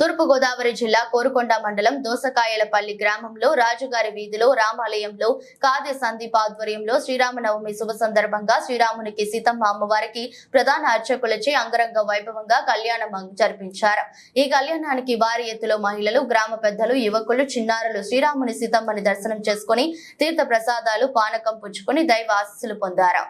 తూర్పు గోదావరి జిల్లా కోరుకొండ మండలం దోసకాయలపల్లి గ్రామంలో రాజుగారి వీధిలో రామాలయంలో కాది సందీప్ ఆధ్వర్యంలో శ్రీరామనవమి శుభ సందర్భంగా శ్రీరామునికి సీతమ్మ అమ్మవారికి ప్రధాన అర్చకులచే అంగరంగ వైభవంగా కళ్యాణం జరిపించారు. ఈ కళ్యాణానికి భారీ ఎత్తులో మహిళలు, గ్రామ పెద్దలు, యువకులు, చిన్నారులు శ్రీరాముని సీతమ్మని దర్శనం చేసుకుని తీర్థ ప్రసాదాలు, పానకం పుచ్చుకుని దైవ ఆశీస్సులు పొందారు.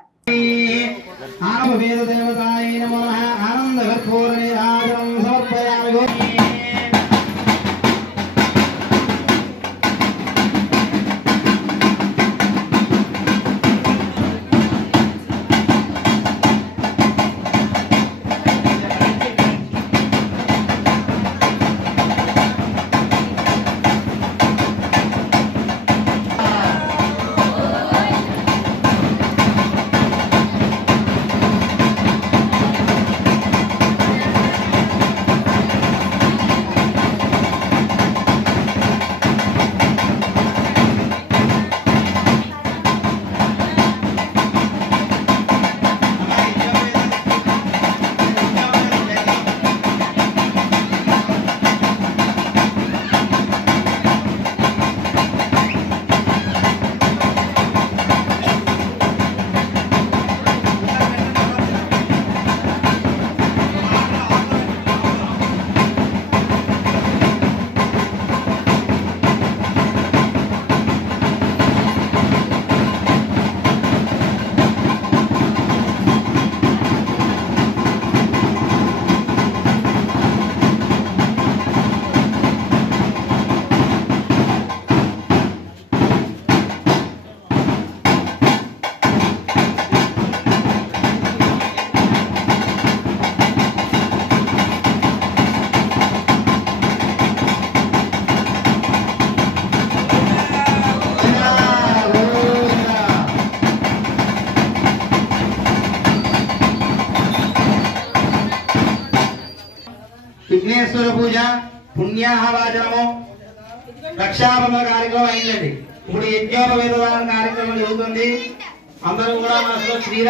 విఘ్నేశ్వర పూజ, పుణ్యాహవాచనము, రక్షాబంధన కార్యక్రమం అయిందండి. ఇప్పుడు యజ్ఞోపవేత కార్యక్రమం జరుగుతుంది. అందరూ కూడా శ్రీరామ